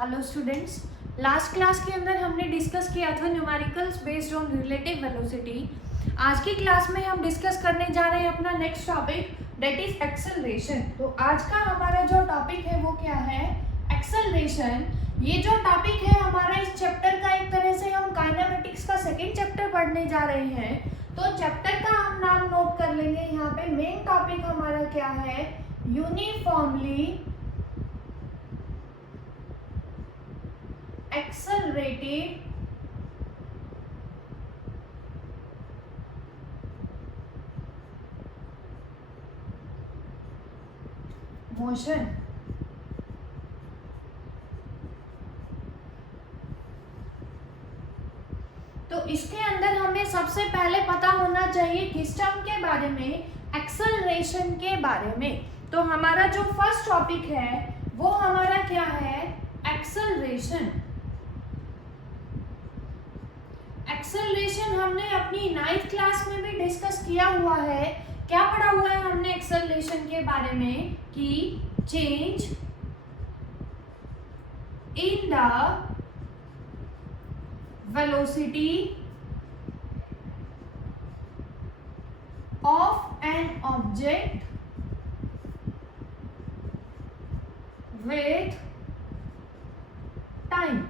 Hello students, last class के अंदर हमने डिस्कस किया था numericals based on relative velocity. आज की क्लास में हम डिस्कस करने जा रहे हैं अपना next topic that is acceleration. तो आज का हमारा जो टॉपिक है वो क्या है? एक्सेलरेशन। ये जो टॉपिक है हमारा इस चैप्टर का एक तरह से हम काइनेमेटिक्स का सेकेंड चैप्टर पढ़ने जा रहे हैं। तो चैप्टर का हम नाम नोट कर लेंगे। यहाँ पे मेन टॉपिक हमारा क्या है? Uniformly accelerated motion। तो इसके अंदर हमें सबसे पहले पता होना चाहिए किस टर्म के बारे में? एक्सेलरेशन के बारे में। तो हमारा जो फर्स्ट टॉपिक है वो हमारा क्या है? एक्सेलरेशन। एक्सेलरेशन हमने अपनी 9th क्लास में भी डिस्कस किया हुआ है। क्या पढ़ा हुआ है हमने एक्सेलरेशन के बारे में? कि change in the velocity of an object with time.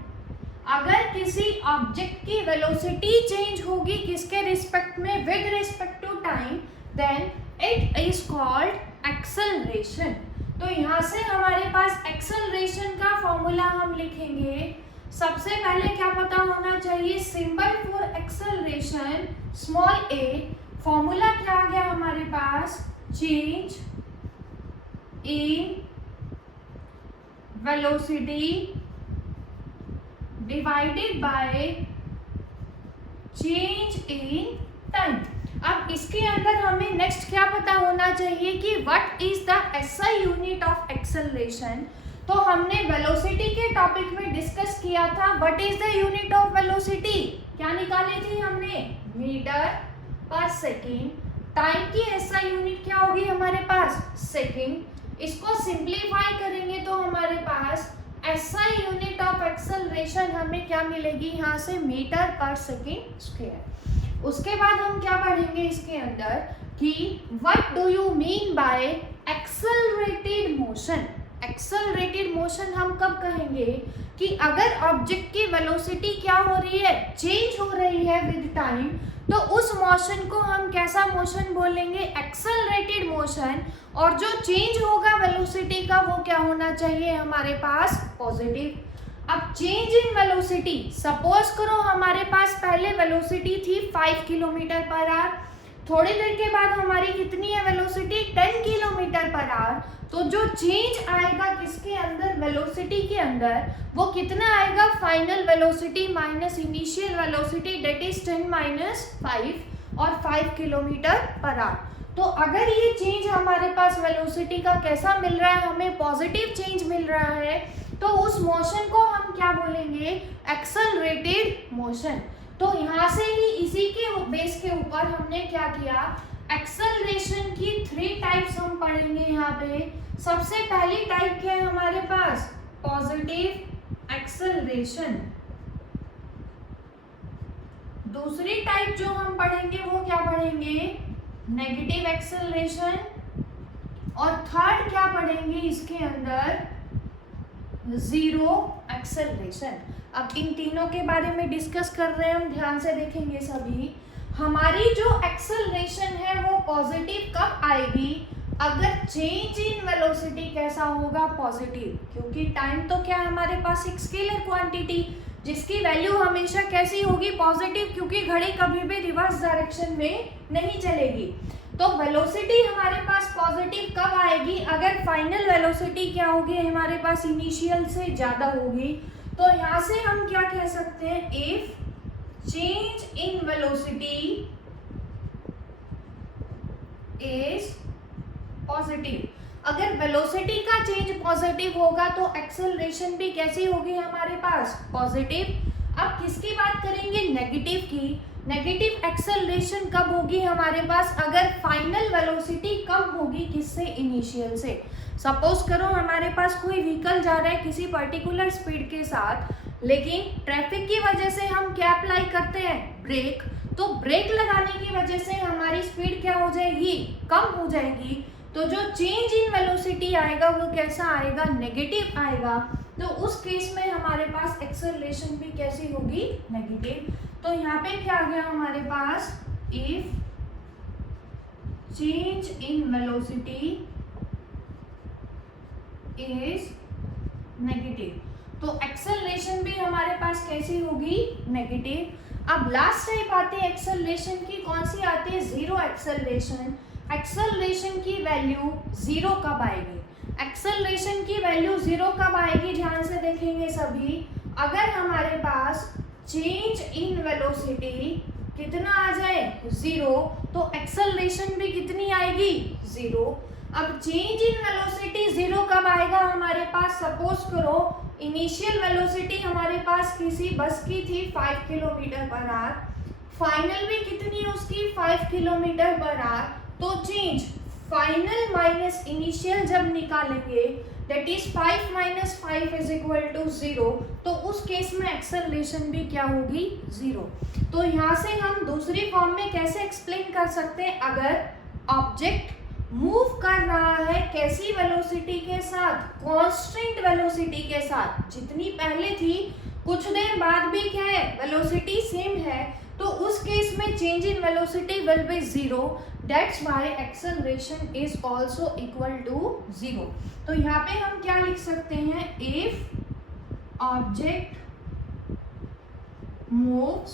अगर किसी ऑब्जेक्ट की वेलोसिटी चेंज होगी किसके रिस्पेक्ट में? With respect to time, then it is called acceleration. तो यहां से हमारे पास एक्सेलरेशन का फॉर्मूला हम लिखेंगे। सबसे पहले क्या पता होना चाहिए? Symbol for acceleration small a. Formula क्या आ गया हमारे पास? Change in velocity divided by change in time. अब इसके अंदर हमें नेक्स्ट क्या पता होना चाहिए कि what is the SI unit of acceleration. तो हमने वेलोसिटी के टॉपिक में डिस्कस किया था what is the unit of velocity. क्या निकाली थी हमने? मीटर पर सेकेंड। टाइम की एसआई यूनिट क्या होगी हमारे पास? सेकेंड। इसको सिंप्लीफाई करेंगे तो हमारे पास एसआई यूनिट ऑफ एक्सेलरेशन हमें क्या मिलेगी? यहाँ से मीटर पर सेकेंड स्क्वायर। उसके बाद हम क्या पढ़ेंगे इसके अंदर कि what do you mean by accelerated motion. Accelerated motion हम कब कहेंगे? कि अगर ऑब्जेक्ट की वेलोसिटी क्या हो रही है? चेंज हो रही है विद टाइम, तो उस मोशन को हम कैसा मोशन बोलेंगे? Accelerated motion. और जो चेंज होगा वेलोसिटी का वो क्या होना चाहिए हमारे पास? पॉजिटिव। अब चेंज इन वेलोसिटी, सपोज करो हमारे पास पहले वेलोसिटी थी 5 किलोमीटर पर आवर, थोड़ी देर के बाद हमारी कितनी है वेलोसिटी? 10 kilometre per hour. तो जो चेंज आएगा किसके अंदर? वेलोसिटी के अंदर, वो कितना आएगा? Final velocity minus initial velocity that is 10 minus 5 और 5 किलोमीटर पर आवर। तो अगर ये चेंज हमारे पास वेलोसिटी का कैसा मिल रहा है? हमें पॉजिटिव चेंज मिल रहा है, तो उस मोशन को हम क्या बोलेंगे? Accelerated motion. तो यहाँ से ही इसी के बेस के ऊपर हमने क्या किया? एक्सेलरेशन की 3 टाइप्स हम पढ़ेंगे यहाँ पे। सबसे पहली टाइप क्या है हमारे पास? Positive acceleration. दूसरी टाइप जो हम पढ़ेंगे वो क्या पढ़ेंगे? Negative acceleration. और थर्ड क्या पढ़ेंगे इसके अंदर? Zero acceleration. अब इन तीनों के बारे में डिस्कस कर रहे हैं हम, ध्यान से देखेंगे सभी। हमारी जो एक्सेलरेशन है वो पॉजिटिव कब आएगी? अगर चेंज इन वेलोसिटी कैसा होगा? पॉजिटिव। क्योंकि टाइम तो क्या है हमारे पास? एक स्केलर क्वांटिटी जिसकी वैल्यू हमेशा कैसी होगी? पॉजिटिव, क्योंकि घड़ी कभी भी रिवर्स डायरेक्शन में नहीं चलेगी। तो वेलोसिटी हमारे पास पॉजिटिव कब आएगी? अगर फाइनल वेलोसिटी क्या होगी हमारे पास? इनिशियल से ज्यादा होगी। तो यहाँ से हम क्या कह सकते हैं? If change in velocity is positive. अगर वेलोसिटी का चेंज पॉजिटिव होगा तो एक्सेलरेशन भी कैसी होगी हमारे पास? पॉजिटिव। अब किसकी बात करेंगे? नेगेटिव की। नेगेटिव एक्सेलरेशन कब होगी हमारे पास, अगर फाइनल वेलोसिटी कम होगी किससे, इनिशियल से। सपोज करो हमारे पास कोई व्हीकल जा रहा है किसी पर्टिकुलर स्पीड के साथ, लेकिन ट्रैफिक की वजह से हम क्या अप्लाई करते हैं, ब्रेक। तो ब्रेक लगाने की वजह से हमारी स्पीड क्या हो जाएगी, कम हो जाएगी। तो जो चेंज इन वेलोसिटी आएगा वो कैसा आएगा, नेगेटिव आएगा। तो उस केस में हमारे पास एक्सेलरेशन भी कैसी होगी, नेगेटिव। तो यहाँ पे क्या आ गया हमारे पास, if change in velocity is negative, तो एक्सेलरेशन भी हमारे पास कैसी होगी, नेगेटिव। अब लास्ट टाइप आती है एक्सेलरेशन की, कौन सी आती है, जीरो एक्सेलरेशन। एक्सेलरेशन की वैल्यू जीरो कब आएगी, एक्सेलरेशन की वैल्यू जीरो कब आएगी, ध्यान से देखेंगे सभी। अगर हमारे पास चेंज इन वेलोसिटी कितना आ जाए, जीरो, तो एक्सेलरेशन भी कितनी आएगी, जीरो। अब चेंज इन वेलोसिटी जीरो कब आएगा हमारे पास, सपोज करो इनिशियल वेलोसिटी हमारे पास किसी बस की थी 5 किलोमीटर पर आवर, फाइनल भी कितनी उसकी 5 किलोमीटर पर आवर। तो चेंज फाइनल माइनस इनिशियल जब निकालेंगे, that is 5 minus 5 is equal to 0, तो उस केस में एक्सेलरेशन भी क्या होगी, 0। तो यहाँ से हम दूसरी फॉर्म में कैसे एक्सप्लेन कर सकते हैं, अगर ऑब्जेक्ट मूव कर रहा है कैसी वेलोसिटी के साथ, कांस्टेंट वेलोसिटी के साथ, जितनी पहले थी कुछ देर बाद भी क्या है, वेलोसिटी सेम है, तो उस केस में change in velocity will be 0, that's why acceleration is also equal to 0। तो यहाँ पे हम क्या लिख सकते हैं, if object moves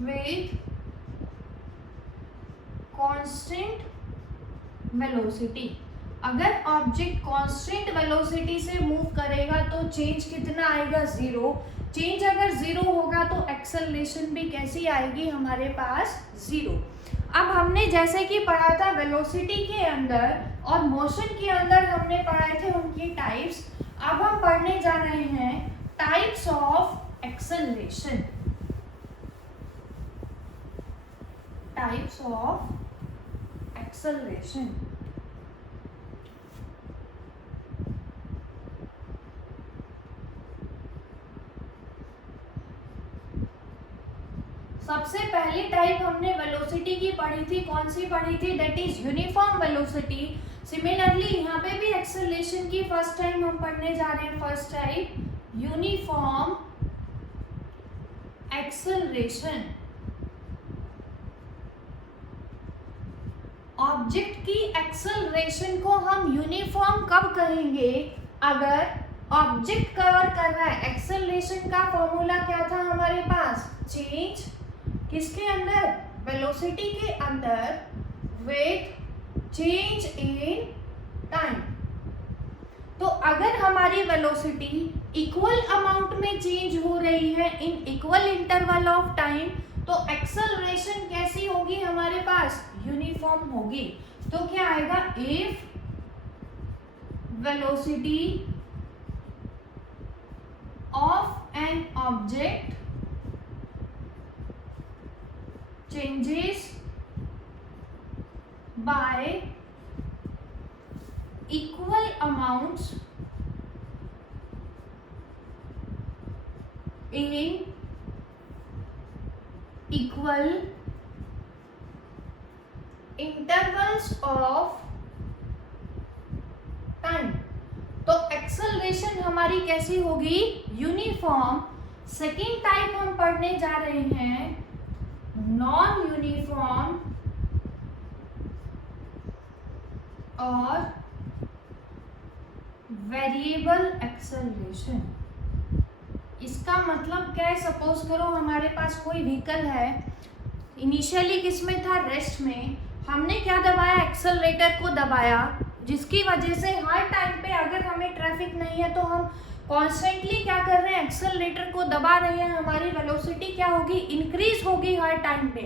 with constant velocity, अगर ऑब्जेक्ट कांस्टेंट वेलोसिटी से मूव करेगा तो चेंज कितना आएगा, 0। चेंज अगर 0 होगा तो एक्सेलरेशन भी कैसी आएगी हमारे पास, 0। अब हमने जैसे कि पढ़ा था वेलोसिटी के अंदर और मोशन के अंदर हमने पढ़ाए थे उनकी टाइप्स, अब हम पढ़ने जा रहे हैं types of acceleration. Types of acceleration. सबसे पहली टाइप हमने वेलोसिटी की पढ़ी थी, कौन सी पढ़ी थी, that is uniform velocity. Similarly यहाँ पे भी एक्सेलरेशन की फर्स्ट टाइम हम पढ़ने जा रहे हैं, first type uniform acceleration. Object की एक्सेलरेशन को हम यूनिफॉर्म कब करेंगे, अगर ऑब्जेक्ट कवर कर रहा है, एक्सेलरेशन का फॉर्मूला क्या था हमारे पास, चेंज किसके अंदर, वेलोसिटी के अंदर, विथ चेंज इन टाइम। तो अगर हमारी वेलोसिटी इक्वल अमाउंट में चेंज हो रही है in equal interval of time, तो एक्सेलरेशन कैसी होगी हमारे पास, यूनिफॉर्म होगी। तो क्या आएगा, if velocity of an object changes by equal amounts in equal intervals of time, तो एक्सेलरेशन हमारी कैसी होगी, यूनिफॉर्म। सेकेंड टाइप हम पढ़ने जा रहे हैं नॉन यूनिफॉर्म और वेरिएबल एक्सेलरेशन। इसका मतलब क्या है, सपोज करो हमारे पास कोई व्हीकल है, इनिशियली किसमें था, रेस्ट में, हमने क्या दबाया, एक्सेलरेटर को दबाया, जिसकी वजह से हर टाइम पे अगर हमें ट्रैफिक नहीं है तो हम कॉन्स्टेंटली क्या कर रहे हैं, एक्सेलरेटर को दबा रहे हैं, हमारी वेलोसिटी क्या होगी, इंक्रीज होगी हर टाइम पे,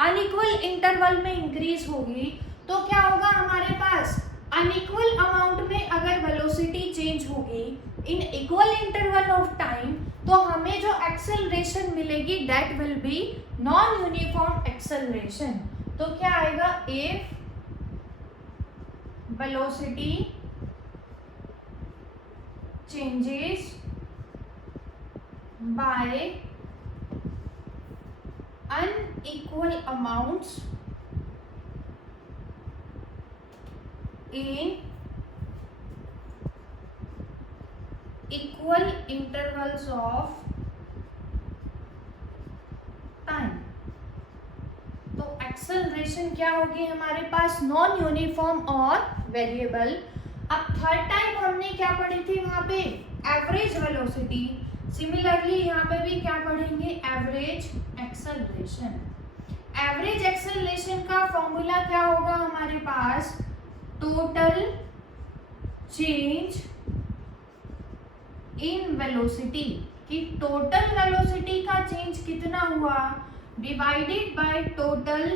अनइक्वल इंटरवल में इंक्रीज होगी। तो क्या होगा हमारे पास, अनइक्वल अमाउंट में अगर वेलोसिटी चेंज होगी in equal interval of time, तो हमें जो एक्सेलरेशन मिलेगी that will B non uniform acceleration. तो क्या आएगा, if velocity changes by unequal amounts in equal intervals of time। तो एक्सेलरेशन क्या होगी हमारे पास, नॉन यूनिफॉर्म और वेरिएबल। अब थर्ड टाइप हमने क्या पढ़ी थी वहां पे, एवरेज वेलोसिटी। सिमिलरली यहाँ पे भी क्या पढ़ेंगे, एवरेज एक्सेलरेशन। एवरेज एक्सेलरेशन का फॉर्मूला क्या होगा हमारे पास, टोटल चेंज इन वेलोसिटी, कि टोटल वेलोसिटी का चेंज कितना हुआ, divided by total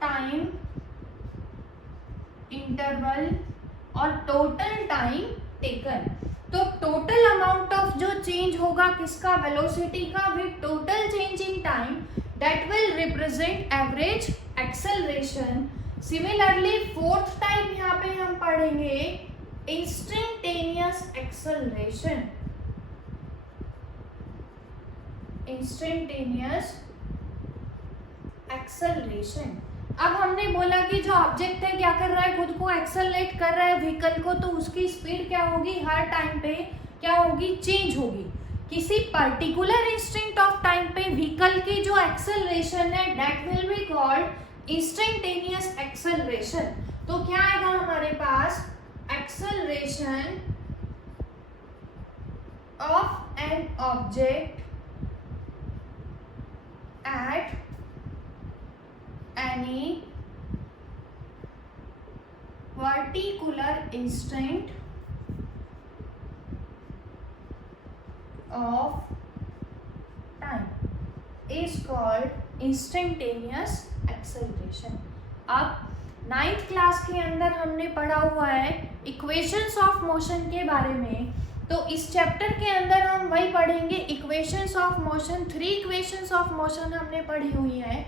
time interval और टोटल टाइम टेकन। तो टोटल अमाउंट ऑफ जो चेंज होगा किसका, वेलोसिटी का, with total change in time, that will represent average acceleration. Similarly fourth type यहाँ पे हम पढ़ेंगे इंस्टेंटेनियस एक्सेलरेशन। Instantaneous acceleration. अब हमने बोला कि जो ऑब्जेक्ट है क्या कर रहा है, खुद को एक्सेलरेट कर रहा है व्हीकल को, तो उसकी स्पीड क्या होगी, हर टाइम पे क्या होगी, चेंज होगी। किसी पर्टिकुलर इंस्टेंट ऑफ टाइम पे व्हीकल की जो एक्सेलरेशन है that will be called instantaneous acceleration. तो क्या आएगा हमारे पास, acceleration of an object at any particular instant of time is called instantaneous acceleration। अब 9th क्लास के अंदर हमने पढ़ा हुआ है इक्वेशंस ऑफ मोशन के बारे में, तो इस चैप्टर के अंदर हम वही पढ़ेंगे, equations of motion. 3 equations of motion हमने पढ़ी हुई है,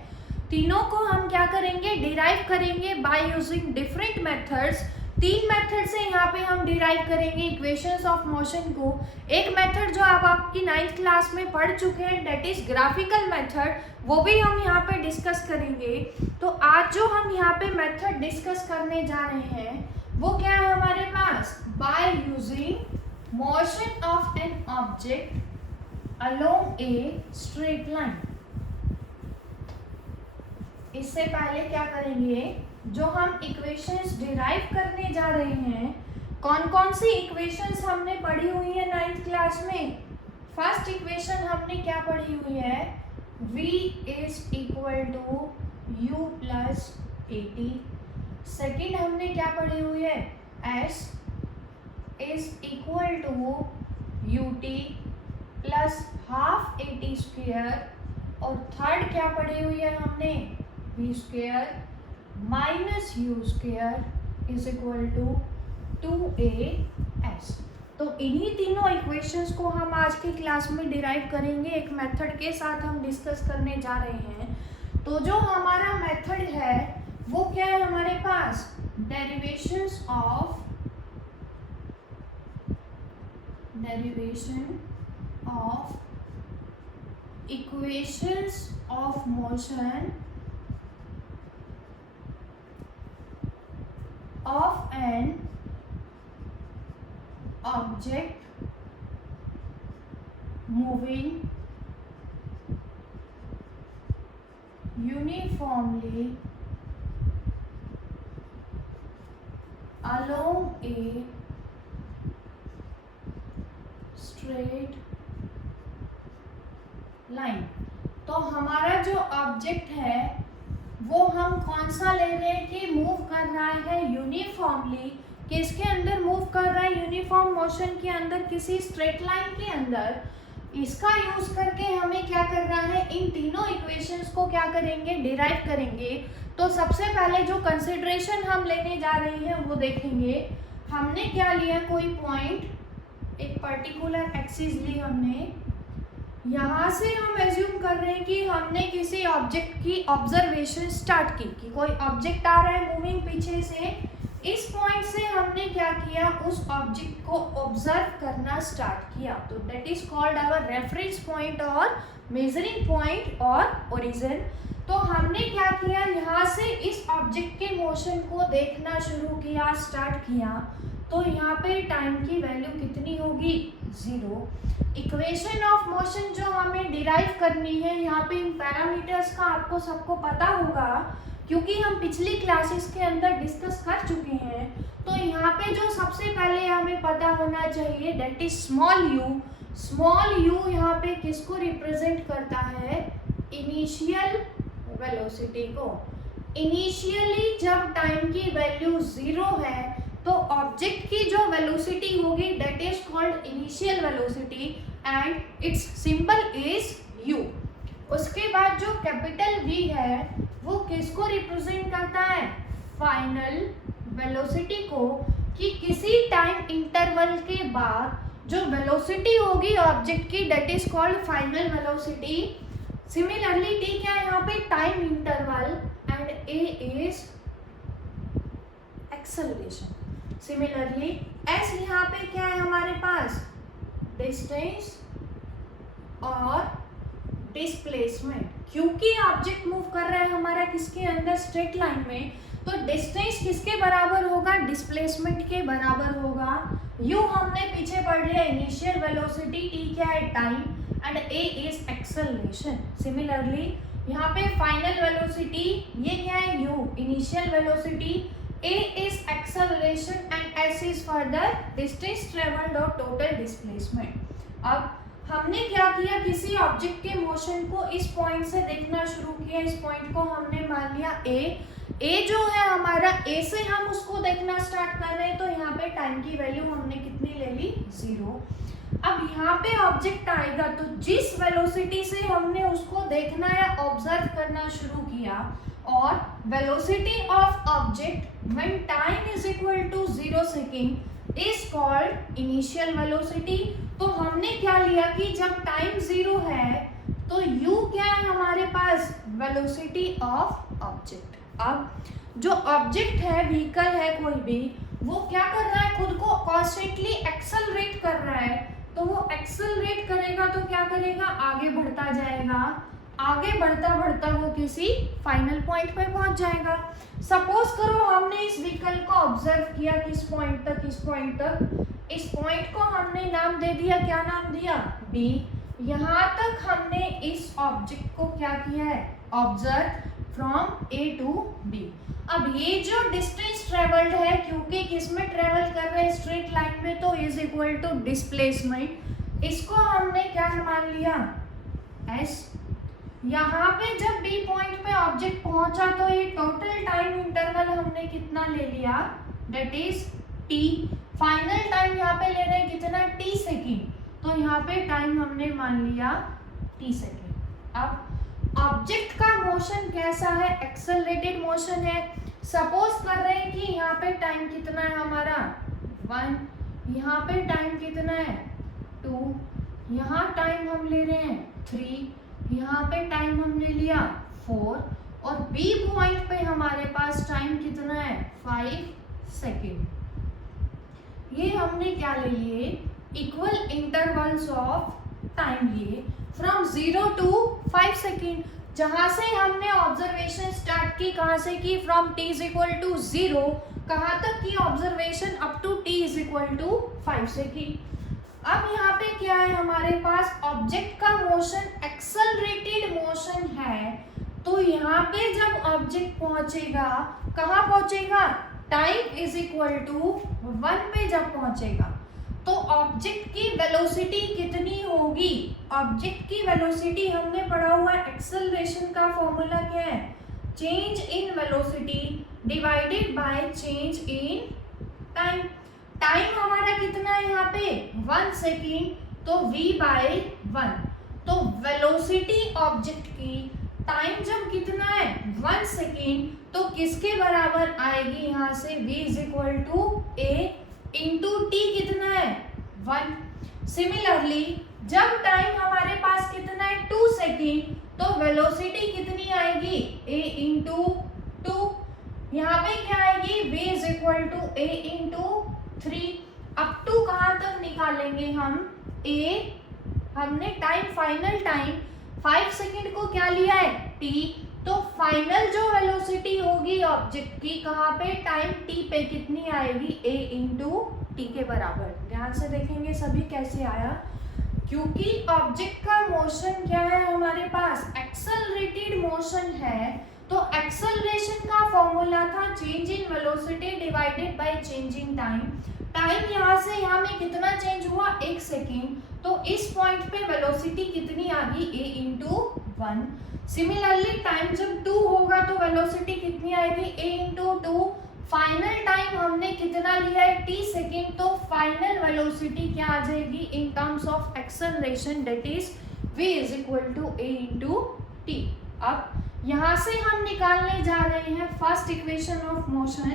तीनों को हम क्या करेंगे, डिराइव करेंगे by using different methods. 3 method से यहाँ पे हम डिराइव करेंगे इक्वेशंस ऑफ मोशन को। एक मेथड जो आप आपकी 9th क्लास में पढ़ चुके हैं दैट इज ग्राफिकल मेथड, वो भी हम यहाँ पे डिस्कस करेंगे। तो आज जो हम यहाँ पे मेथड डिस्कस करने जा रहे हैं वो क्या है हमारे पास, by using motion of an object along a straight line. इससे पहले क्या करेंगे, जो हम इक्वेशंस डिराइव करने जा रहे हैं, कौन कौन सी इक्वेशंस हमने पढ़ी हुई है 9th क्लास में। फर्स्ट इक्वेशन हमने क्या पढ़ी हुई है, v is equal to u plus at। Second हमने क्या पढ़ी हुई है, s is equal to ut plus half at square. और थर्ड क्या पढ़ी हुई है हमने, v square minus u square is equal to 2as। तो इन्हीं तीनों इक्वेशंस को हम आज की क्लास में डिराइव करेंगे, एक मेथड के साथ हम डिस्कस करने जा रहे हैं। तो जो हमारा मेथड है वो क्या है हमारे पास, derivation of equations of motion of an object moving uniformly along a straight line। तो हमारा जो ऑब्जेक्ट है वो हम कौन सा ले रहे हैं कि मूव कर रहा है यूनिफॉर्मली, किसके अंदर मूव कर रहा है, यूनिफॉर्म मोशन के अंदर, किसी स्ट्रेट लाइन के अंदर। इसका यूज करके हमें क्या करना है, इन तीनों इक्वेशंस को क्या करेंगे, डिराइव करेंगे। तो सबसे पहले जो कंसिडरेशन हम लेने जा रहे हैं वो देखेंगे। हमने क्या लिया, कोई पॉइंट, एक पर्टिकुलर एक्सिस ली हमने, यहाँ से हम एज्यूम कर रहे हैं कि हमने किसी ऑब्जेक्ट की ऑब्जर्वेशन स्टार्ट की कि कोई ऑब्जेक्ट आ रहा है मूविंग पीछे से। इस पॉइंट से हमने क्या किया, उस ऑब्जेक्ट को ऑब्जर्व करना स्टार्ट किया, तो that is called our reference point और मेजरिंग पॉइंट और ओरिजिन। तो हमने क्या किया, यहाँ से इस ऑब्जेक्ट के मोशन को देखना शुरू किया, स्टार्ट किया, तो यहाँ पे टाइम की वैल्यू कितनी होगी, 0। इक्वेशन ऑफ मोशन जो हमें डिराइव करनी है, यहाँ पे इन पैरामीटर्स का आपको सबको पता होगा क्योंकि हम पिछली क्लासेस के अंदर डिस्कस कर चुके हैं। तो यहाँ पे जो सबसे पहले हमें पता होना चाहिए that is small you. Small you यहाँ पे किसको रिप्रेजेंट करता है, इनिशियल वेलोसिटी को। इनिशियली जब टाइम की वैल्यू 0 है तो ऑब्जेक्ट की जो वेलोसिटी होगी that is called initial velocity and it's symbol is you. उसके बाद जो कैपिटल वी है वो किसको रिप्रेजेंट करता है, फाइनल वेलोसिटी को, कि किसी टाइम इंटरवल के बाद जो वेलोसिटी होगी ऑब्जेक्ट की that is called final velocity. Similarly T क्या है यहाँ पे, time interval, and A is acceleration. Similarly S यहाँ पे क्या है हमारे पास, डिस्टेंस और डिस्प्लेसमेंट। क्योंकि ऑब्जेक्ट मूव कर रहा है हमारा किसके अंदर, स्ट्रेट लाइन में, तो डिस्टेंस किसके बराबर होगा, डिस्प्लेसमेंट के बराबर होगा। यू हमने पीछे पढ़ लिया इनिशियल वेलोसिटी, टी क्या है time, and A is acceleration. Similarly यहाँ पे फाइनल वेलोसिटी ये क्या है, you initial velocity, A is acceleration and S is further distance travelled और टोटल डिस्प्लेसमेंट। अब हमने क्या किया, किसी ऑब्जेक्ट के मोशन को इस पॉइंट से देखना शुरू किया। इस पॉइंट को हमने मान लिया ए जो है हमारा, ए से हम उसको देखना स्टार्ट कर रहे हैं, तो यहाँ पे टाइम की वैल्यू हमने कितनी ले ली, 0। अब यहाँ पे ऑब्जेक्ट आएगा तो जिस वेलोसिटी से हमने उसको देखना या ऑब्जर्व करना शुरू किया, और velocity of object when time is equal to 0 second is called initial velocity. तो हमने क्या लिया कि जब टाइम 0 है तो u क्या है हमारे पास, वेलोसिटी ऑफ ऑब्जेक्ट। अब जो ऑब्जेक्ट है, व्हीकल है कोई भी, वो क्या कर रहा है, खुद को कॉन्स्टेंटली एक्सेलरेट कर रहा है, तो वो एक्सेलरेट करेगा तो क्या करेगा, आगे बढ़ता जाएगा। आगे बढ़ता बढ़ता वो किसी फाइनल पॉइंट पे पहुंच जाएगा। सपोज करो हमने इस व्हीकल को ऑब्जर्व किया किस पॉइंट तक, इस पॉइंट तक, इस पॉइंट को हमने नाम दे दिया, क्या नाम दिया, बी। यहाँ तक हमने इस ऑब्जेक्ट को क्या किया है, observe from A to B. अब ये जो डिस्टेंस ट्रेवल्ड है, क्योंकि किस में ट्रेवल कर रहे हैं, स्ट्रेट लाइन में, तो इज इक्वल टू डिस्प्लेसमेंट। इसको हमने क्या मान लिया, एस। यहाँ पे जब बी पॉइंट पे ऑब्जेक्ट पहुंचा तो ये टोटल टाइम इंटरवल हमने कितना ले लिया, that is T. Final time यहाँ पे ले रहे हैं कितना, टी सेकेंड, तो यहाँ पे टाइम हमने मान लिया टी सेकेंड। अब ऑब्जेक्ट का मोशन कैसा है, एक्सेलरेटेड मोशन है। सपोज कर रहे हैं कि यहाँ पे टाइम कितना है हमारा, 1, यहाँ पे टाइम कितना है, 2, यहाँ टाइम हम ले रहे हैं 3, यहाँ पे टाइम हमने लिया 4, और बी पॉइंट पे हमारे पास टाइम कितना है, 5 सेकेंड। ये हमने क्या ले लिए, इक्वल इंटरवल्स ऑफ टाइम लिए फ्रॉम 0 to 5 सेकेंड। जहां से हमने ऑब्जर्वेशन स्टार्ट की, कहां से की, from t is equal to 0, कहां तक की observation, up to t is equal to 5 से की। अब यहाँ पे क्या है हमारे पास, ऑब्जेक्ट का मोशन एक्सेलरेटेड मोशन है, तो यहाँ पे जब ऑब्जेक्ट पहुंचेगा, कहाँ पहुंचेगा, टाइम इज इक्वल टू 1 पे जब पहुंचेगा, तो ऑब्जेक्ट की वेलोसिटी कितनी होगी, ऑब्जेक्ट की वेलोसिटी हमने पढ़ा हुआ है, एक्सेलरेशन का फॉर्मूला क्या है, change in velocity divided by change in time. Time हमारा कितना है यहाँ पे, 1 सेकेंड, तो v बाय 1। तो वेलोसिटी ऑब्जेक्ट की टाइम जब कितना है, 1 सेकेंड, तो किसके बराबर आएगी, यहाँ से v is equal to a into T कितना है, 1। सिमिलरली जब टाइम हमारे पास कितना है 2 सेकेंड, तो वेलोसिटी कितनी आएगी a इंटू 2, यहाँ पे क्या आएगी v is equal to a into 3। अब 2 कहाँ तक निकालेंगे हम, a हमने टाइम, फाइनल टाइम 5 सेकेंड को क्या लिया है t, तो फाइनल जो वेलोसिटी होगी ऑब्जेक्ट की कहाँ पे, टाइम t पे कितनी आएगी a इंटू टी के बराबर। ध्यान से देखेंगे सभी कैसे आया, क्योंकि ऑब्जेक्ट का मोशन क्या है हमारे पास, एक्सेलरेटेड मोशन है, तो एक्सेलरेशन का फॉर्मूला था change in velocity divided by change in time. Time यहाँ से यहाँ में कितना चेंज हुआ 1 सेकेंड, तो इस पॉइंट पे वेलोसिटी कितनी आ गई a इंटू 1। सिमिलरली टाइम जब 2 होगा तो वेलोसिटी कितनी आएगी a इंटू 2। फाइनल टाइम हमने कितना लिया है t सेकेंड, तो फाइनल वेलोसिटी क्या आ जाएगी in terms of acceleration, that is v is equal to a into T. अब यहाँ से हम निकालने जा रहे हैं फर्स्ट इक्वेशन ऑफ मोशन।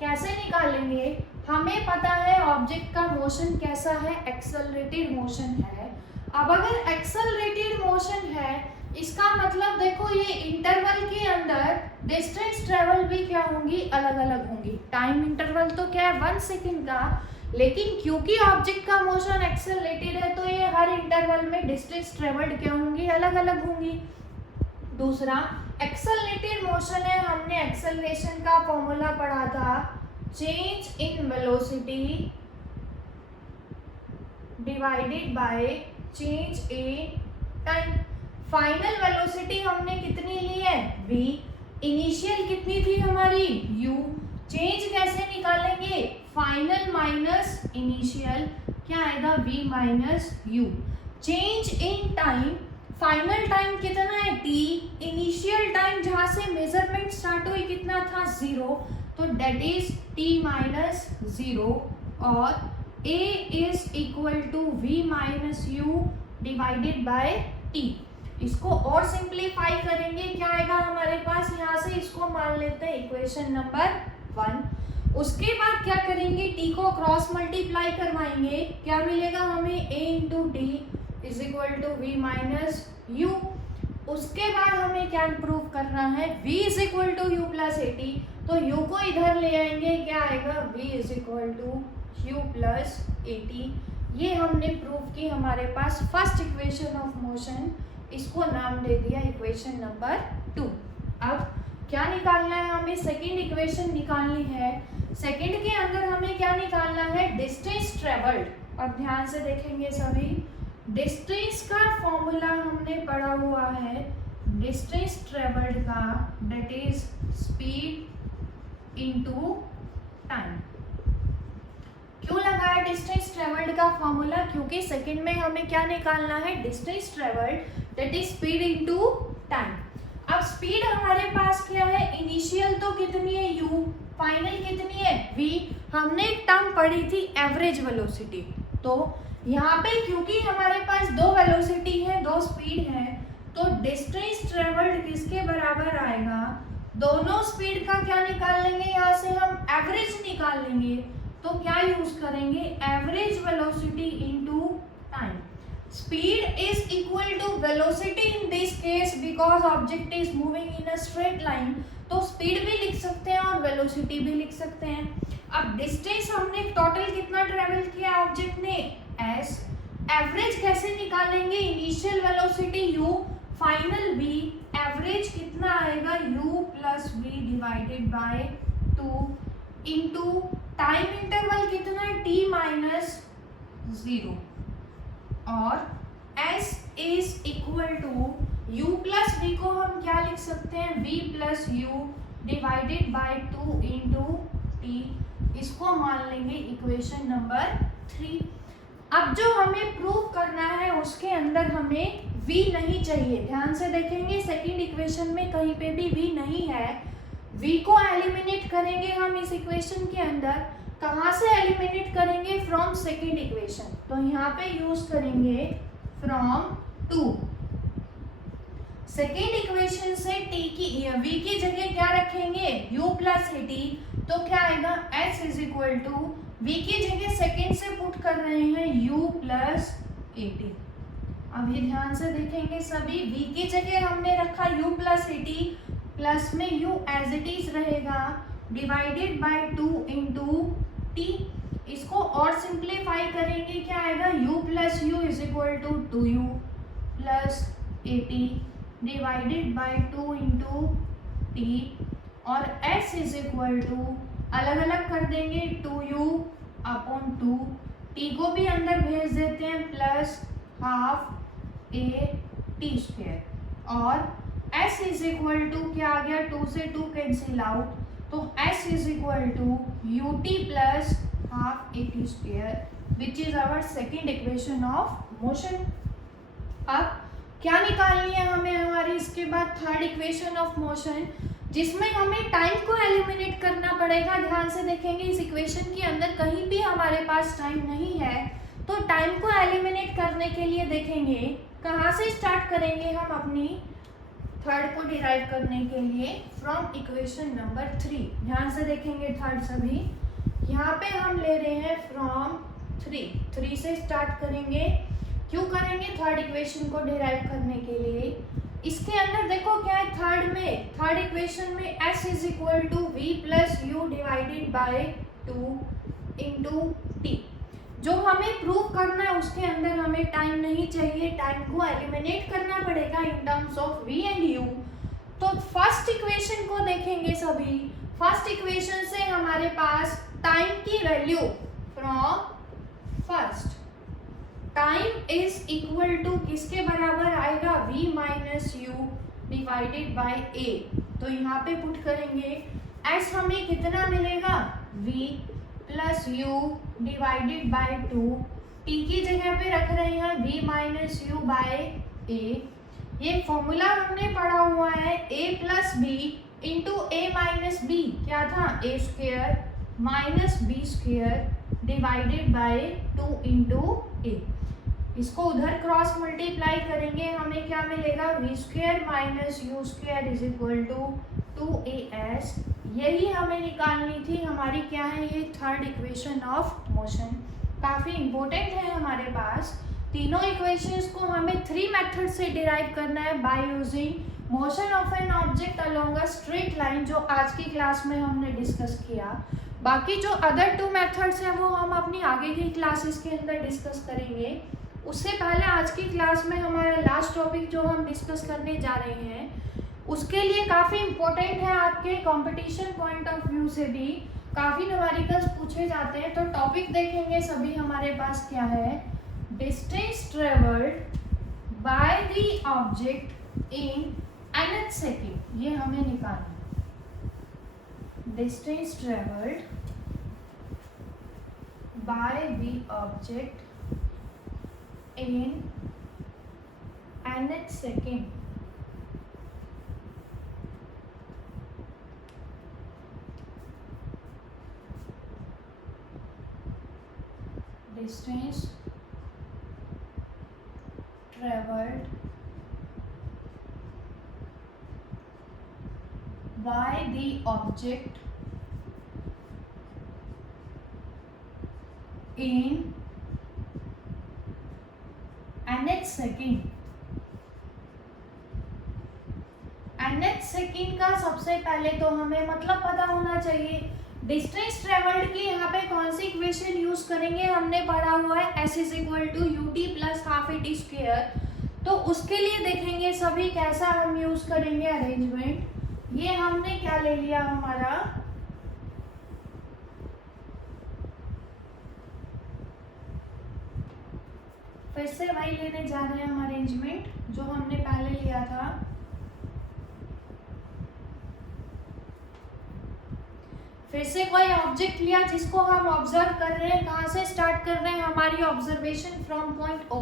कैसे निकालेंगे, हमें पता है ऑब्जेक्ट का मोशन कैसा है, एक्सेलरेटेड मोशन है। अब अगर एक्सेलरेटेड मोशन है, इसका मतलब देखो ये इंटरवल के अंदर डिस्टेंस ट्रेवल भी क्या होंगी, अलग अलग होंगी। टाइम इंटरवल तो क्या है 1 सेकेंड का, लेकिन क्योंकि ऑब्जेक्ट का मोशन एक्सेलरेटेड है तो ये हर इंटरवल में डिस्टेंस ट्रेवल्ड क्या होंगी, अलग अलग होंगी। दूसरा एक्सेलरेटेड मोशन है, हमने एक्सेलरेशन का फॉर्मूला पढ़ा था change in velocity divided by change in time. Final velocity हमने कितनी ली है v, इनिशियल कितनी थी हमारी u। चेंज कैसे निकालेंगे, फाइनल माइनस इनिशियल, क्या आएगा v minus u। Change in time, final time कितना है t, इनिशियल टाइम जहां से मेजरमेंट स्टार्ट हुई कितना था 0, तो डेट इज t माइनस 0, और a is equal to v minus u divided by t। इसको और सिंप्लीफाई करेंगे, क्या आएगा हमारे पास, यहाँ से इसको मान लेते हैं इक्वेशन नंबर 1। उसके बाद क्या करेंगे, t को क्रॉस मल्टीप्लाई करवाएंगे, क्या मिलेगा हमें a into T is equal to V minus U. उसके बाद हमें क्या प्रूव करना है, v is equal to U plus A T, तो u को इधर ले आएंगे, क्या आएगा v is equal to U plus A T. ये हमने प्रूव की हमारे पास फर्स्ट इक्वेशन ऑफ मोशन, इसको नाम दे दिया इक्वेशन नंबर 2। अब क्या निकालना है हमें, सेकंड इक्वेशन निकालनी है। सेकंड के अंदर हमें क्या निकालना है, डिस्टेंस ट्रेवल्ड। अब ध्यान से देखेंगे सभी, डिस्टेंस का फॉर्मूला हमने पढ़ा हुआ है डिस्टेंस ट्रेवल्ड का, that is speed into time. क्यों लगा है डिस्टेंस ट्रेवल्ड का फॉर्मूला, क्योंकि सेकंड में हमें क्या निकालना है, distance travelled that is speed into time. अब स्पीड हमारे पास क्या है, इनिशियल तो कितनी है u, फाइनल कितनी है v। हमने एक टर्म पढ़ी थी एवरेज वेलोसिटी, तो यहाँ पे क्योंकि हमारे पास दो वेलोसिटी है, दो स्पीड है, तो डिस्टेंस ट्रेवल्ड किसके बराबर आएगा, दोनों स्पीड का क्या निकाल लेंगे, यहाँ से हम एवरेज निकाल लेंगे। तो क्या यूज करेंगे, average velocity into time. Speed is equal to velocity in this case because object is moving in a straight line, तो स्पीड भी लिख सकते हैं और वेलोसिटी भी लिख सकते हैं। अब डिस्टेंस हमने टोटल कितना ट्रेवल किया ऑब्जेक्ट ने, s। एवरेज कैसे निकालेंगे, initial velocity u, final v, average कितना आएगा u plus v divided by 2 into time interval कितना है t माइनस 0, और s is equal to u plus v को हम क्या लिख सकते हैं, v plus u divided by 2 into t। इसको मान लेंगे इक्वेशन नंबर 3। अब जो हमें प्रूव करना है उसके अंदर हमें v नहीं चाहिए। ध्यान से देखेंगे सेकंड इक्वेशन में कहीं पे भी v नहीं है। v को एलिमिनेट करेंगे हम इस इक्वेशन के अंदर। कहाँ से एलिमिनेट करेंगे, फ्रॉम सेकंड इक्वेशन। तो यहाँ पे यूज करेंगे फ्रॉम 2। सेकेंड इक्वेशन से t की v की जगह क्या रखेंगे, u प्लस ए टी, तो क्या आएगा s is equal to v की जगह सेकेंड से पुट कर रहे हैं u प्लस एटी। अभी ध्यान से देखेंगे सभी, v की जगह हमने रखा u प्लस एटी, प्लस में u एज इट इज रहेगा डिवाइडेड बाय 2 इंटू टी। इसको और सिंप्लीफाई करेंगे, क्या आएगा, u plus U is equal to 2u plus AT divided by 2 into T, और s इज इक्वल टू अलग अलग कर देंगे 2u अपॉन 2, t को भी अंदर भेज देते हैं plus half A T square, और s इज इक्वल टू क्या आ गया, 2 से 2 कैंसिल आउट, तो s is equal to U T plus half A T square which is our second equation of motion. अब क्या निकालनी है हमें हमारी इसके बाद थर्ड इक्वेशन ऑफ मोशन, जिसमें हमें टाइम को एलिमिनेट करना पड़ेगा। ध्यान से देखेंगे इस इक्वेशन के अंदर कहीं भी हमारे पास टाइम नहीं है, तो टाइम को एलिमिनेट करने के लिए देखेंगे कहाँ से स्टार्ट करेंगे हम अपनी थर्ड को डिराइव करने के लिए, फ्रॉम इक्वेशन नंबर 3। ध्यान से देखेंगे थर्ड सभी, यहाँ पे हम ले रहे हैं फ्रॉम 3 से स्टार्ट करेंगे। क्यों करेंगे, थर्ड इक्वेशन को डिराइव करने के लिए। इसके अंदर देखो क्या है, थर्ड इक्वेशन में s is equal to V plus you divided by 2 into T. जो हमें प्रूव करना है उसके अंदर हमें टाइम नहीं चाहिए, टाइम को एलिमिनेट करना पड़ेगा in terms of v and u। तो फर्स्ट इक्वेशन को देखेंगे सभी, फर्स्ट इक्वेशन से हमारे पास टाइम की value from first, time is equal to किसके बराबर आएगा, v minus U divided by a। तो यहाँ पे पुट करेंगे s हमें कितना मिलेगा, v plus you divided by 2, t की जगह पे रख रहे हैं v minus u by a। ये फॉर्मूला हमने पढ़ा हुआ है a plus b into a minus b, क्या था, a square minus b square divided by 2 into a. इसको उधर क्रॉस मल्टीप्लाई करेंगे, हमें क्या मिलेगा, v square minus u square is equal to 2as। यही हमें निकालनी थी हमारी, क्या है, ये थर्ड इक्वेशन ऑफ मोशन। काफ़ी इंपॉर्टेंट है हमारे पास। तीनों इक्वेशंस को हमें 3 मेथड से डिराइव करना है bye using motion of an object along a straight line, जो आज की क्लास में हमने डिस्कस किया। बाकी जो अदर 2 मेथड्स हैं वो हम अपनी आगे की क्लासेस के अंदर डिस्कस करेंगे। उससे पहले आज की क्लास में हमारा लास्ट टॉपिक जो हम डिस्कस करने जा रहे हैं उसके लिए काफ़ी इम्पोर्टेंट है, आपके कंपटीशन पॉइंट ऑफ व्यू से भी काफ़ी न्यूमेरिकल्स पूछे जाते हैं। तो टॉपिक देखेंगे सभी हमारे पास क्या है, distance travelled by the object in nth second, ये हमें निकालना है। Distance travelled by the object in nth second, distance traveled by the object in nth second. nth second का सबसे पहले तो हमें मतलब पता होना चाहिए। डिस्टेंस ट्रेवल्ड की यहाँ पे कौन सी इक्वेशन यूज करेंगे, हमने पढ़ा हुआ है s is equal to U T plus half A T square. तो उसके लिए देखेंगे सभी कैसा हम यूज करेंगे अरेंजमेंट। ये हमने क्या ले लिया, हमारा फिर से वही लेने जा रहे हैं हम अरेंजमेंट जो हमने पहले लिया था। फिर से कोई ऑब्जेक्ट लिया जिसको हम ऑब्जर्व कर रहे हैं, कहाँ से स्टार्ट कर रहे हैं, हमारी ऑब्जर्वेशन फ्रॉम पॉइंट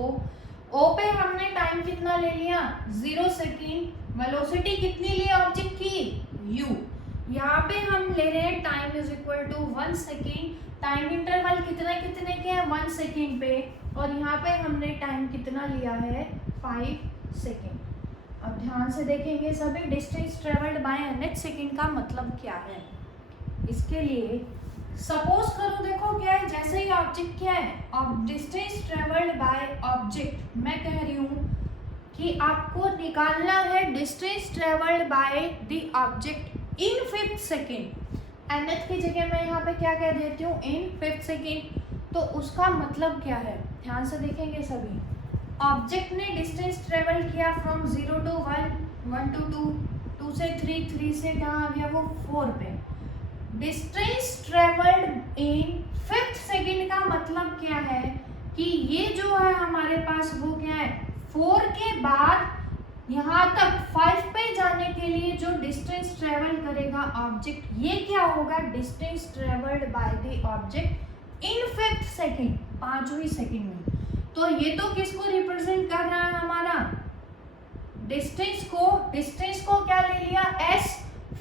ओ पे हमने टाइम कितना ले लिया, 0 सेकेंड। वेलोसिटी कितनी ली ऑब्जेक्ट की, u। यहाँ पे हम ले रहे हैं time is equal to 1 second. Time interval कितने कितने के हैं, 1 सेकेंड पे, और यहाँ पे हमने टाइम कितना लिया है, 5 सेकेंड। अब ध्यान से देखेंगे सभी, distance travelled bye nth second का मतलब क्या है। इसके लिए सपोज करो, देखो क्या है, ऑब्जेक्ट क्या है, डिस्टेंस ट्रेवल्ड बाय ऑब्जेक्ट। मैं कह रही हूँ कि आपको निकालना है distance travelled by the object in 5th second. nth की जगह मैं यहाँ पे क्या कह देती हूँ, इन 5th सेकेंड। तो उसका मतलब क्या है, ध्यान से देखेंगे सभी। ऑब्जेक्ट ने डिस्टेंस ट्रेवल किया फ्रॉम 0 to 1, 1 to 2, 2 से 3, 3 से कहाँ आ गया वो 4 पे। Distance travelled in 5th second का मतलब क्या है कि ये जो है हमारे पास वो क्या है, 4 के बाद यहाँ तक 5 पे जाने के लिए जो डिस्टेंस ट्रेवल करेगा ऑब्जेक्ट, ये क्या होगा, distance travelled by the object in 5th second, 5वीं सेकेंड में। तो ये तो किसको रिप्रेजेंट कर रहा है, हमारा डिस्टेंस को क्या ले लिया, s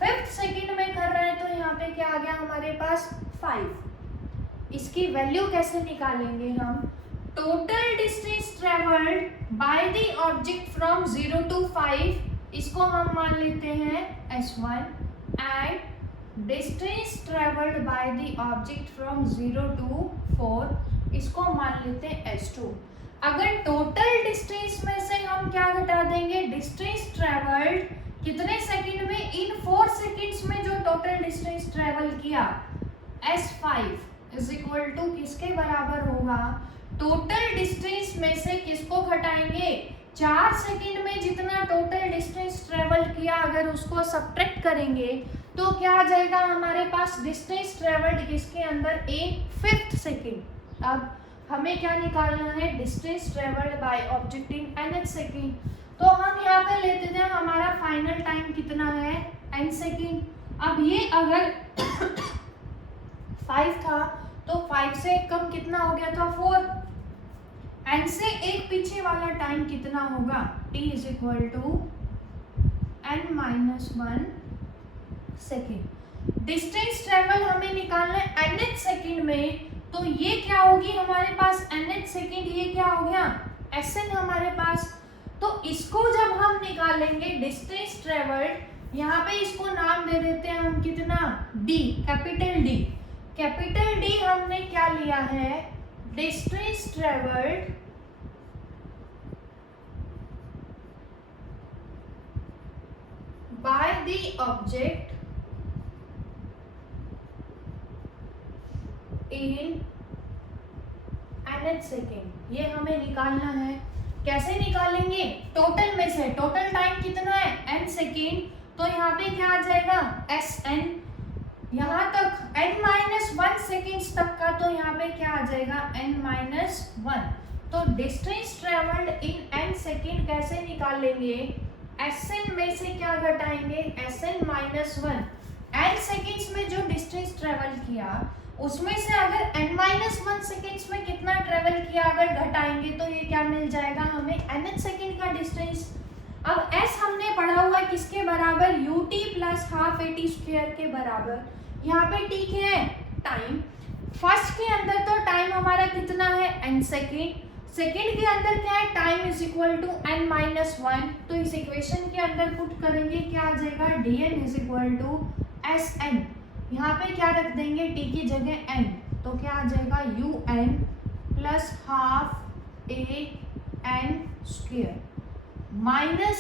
5th सेकेंड में कर रहा है, तो यहाँ पे क्या आ गया हमारे पास 5। इसकी वैल्यू कैसे निकालेंगे हम, total distance travelled by the object from 0 to 5, इसको हम मान लेते हैं s1, and distance travelled by the object from 0 to 4, इसको मान लेते हैं s2। अगर टोटल डिस्टेंस में से हम क्या घटा देंगे, डिस्टेंस ट्रेवल्ड कितने सेकंड में, इन 4 सेकंड्स में जो टोटल डिस्टेंस ट्रेवल किया, s5 इज इक्वल टू किसके बराबर होगा, टोटल डिस्टेंस में से किसको घटाएंगे, 4 सेकंड में जितना टोटल डिस्टेंस ट्रेवल किया अगर उसको सब्ट्रैक्ट करेंगे तो क्या आ जाएगा हमारे पास, डिस्टेंस ट्रेवल्ड किसके अंदर, इन 5th सेकंड। अब हमें क्या निकालना है, distance travelled by object in nth second. तो हम यहाँ पे लेते थे हमारा फाइनल टाइम कितना है, n सेकंड। अब ये अगर 5 था तो 5 से कम कितना हो गया था, 4। n से एक पीछे वाला टाइम कितना होगा, t is equal to n-1 second. Distance travel हमें निकालना है nth सेकेंड में, तो ये क्या होगी हमारे पास, nth सेकेंड, ये क्या हो गया sn हमारे पास। तो इसको जब हम निकालेंगे डिस्टेंस ट्रेवल्ड, यहाँ पे इसको नाम दे देते हैं हम कितना, d, capital D। Capital D हमने क्या लिया है, distance travelled by the object in nth second, ये हमें निकालना है। कैसे निकालेंगे, टोटल में से, टोटल टाइम कितना है n सेकेंड, तो यहाँ पे क्या आ जाएगा sn, यहाँ तक n-1 सेकेंड्स तक का, तो यहाँ पे क्या आ जाएगा n-1। तो distance travelled in n second कैसे निकालेंगे, sn में से क्या घटाएंगे, sn-1। n सेकेंड्स में जो डिस्टेंस ट्रेवल किया उसमें से अगर n-1 सेकेंड्स में कितना ट्रेवल किया अगर घटाएंगे तो ये क्या मिल जाएगा हमें, nth सेकेंड का डिस्टेंस। अब s हमने पढ़ा हुआ है किसके बराबर, ut plus half at square के बराबर। यहाँ पे t क्या है, टाइम। फर्स्ट के अंदर तो टाइम हमारा कितना है, n सेकेंड। सेकेंड के अंदर क्या है, time is equal to n-1। तो इस इक्वेशन के अंदर पुट करेंगे क्या आ जाएगा, dn is equal to sn। यहाँ पे क्या रख देंगे, t की जगह n, तो क्या आ जाएगा un plus half a n square minus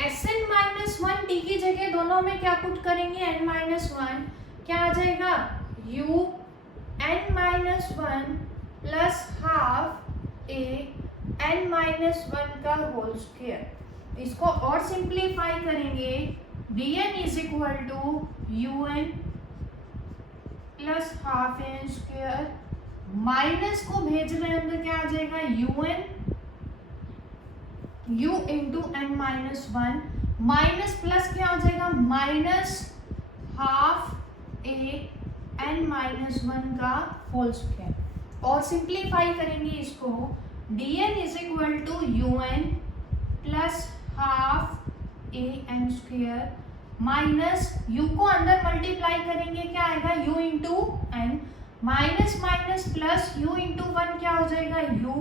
sn-1, t की जगह दोनों में क्या पुट करेंगे, n-1, क्या आ जाएगा u n-1 plus half a n-1 का होल स्क्वायर। इसको और सिंप्लीफाई करेंगे, dn is equal to un plus half n square, minus को भेज रहे हैं अंदर, क्या आ जाएगा u into n-1, minus plus क्या हो जाएगा माइनस हाफ a n-1 का होल स्क्वायर। और सिंप्लीफाई करेंगे इसको, dn is equal to un plus half a n square minus u को अंदर मल्टीप्लाई करेंगे क्या आएगा u into n, minus minus plus u into 1 क्या हो जाएगा u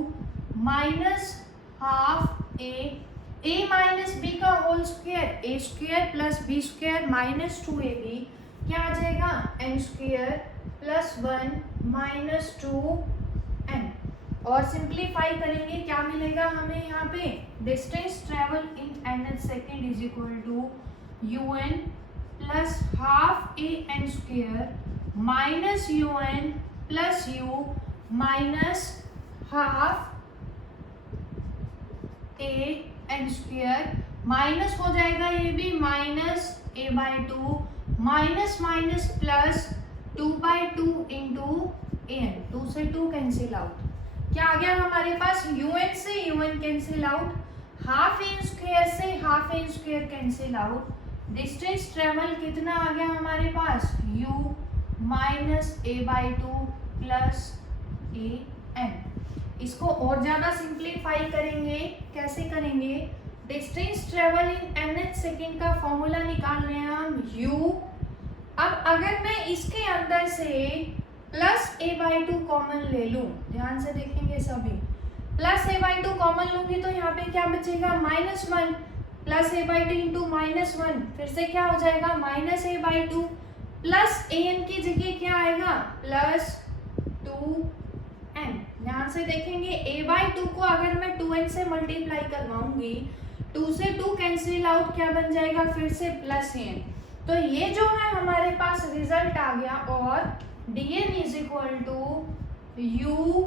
minus half a minus b का whole square, a square plus b square minus 2ab, क्या आ जाएगा n square plus 1 minus 2 N. और सिंप्लीफाई करेंगे क्या मिलेगा हमें यहाँ पे, distance travel in nth second is equal to un plus half a n square minus un plus u minus half a n square, minus हो जाएगा ये भी minus A by two, minus minus plus 2/2 into n, 2 से 2 cancel out, क्या आ गया हमारे पास, un से un cancel out, half n square से half n square cancel out, distance travel कितना आ गया हमारे पास, u minus A by two plus A N. इसको और ज़्यादा सिंप्लीफाई करेंगे, कैसे करेंगे, डिस्टेंस ट्रेवल इन nth सेकेंड का फॉर्मूला निकाल रहे हैं हम u। अब अगर मैं इसके अंदर से plus A by two common ले लूँ, ध्यान से देखेंगे सभी, plus A by two common लूँगी तो यहाँ पे क्या बचेगा, -1 plus A by two into -1, फिर से क्या हो जाएगा minus A by two, plus A N की जगह क्या आएगा प्लस 2n। ध्यान से देखेंगे a बाई टू को अगर मैं 2n से मल्टीप्लाई करवाऊंगी, 2 से 2 कैंसिल आउट, क्या बन जाएगा फिर से प्लस n। तो ये जो है हमारे पास रिजल्ट आ गया, और dn is equal to u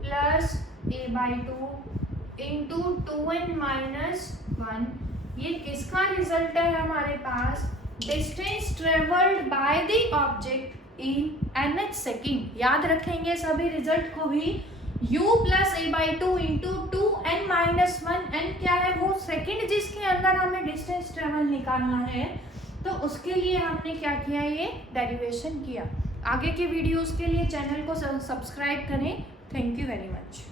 plus A by two into 2n minus 1। ये किसका रिजल्ट है हमारे पास, distance travelled by the object in nth second. याद रखेंगे सभी रिजल्ट को भी, u plus A by two into 2n minus 1, n क्या है वो सेकेंड जिसके अंदर हमें डिस्टेंस ट्रेवल निकालना है, तो उसके लिए हमने क्या किया, ये डेरिवेशन किया। आगे के वीडियोस के लिए चैनल को सब्सक्राइब करें। Thank you very much.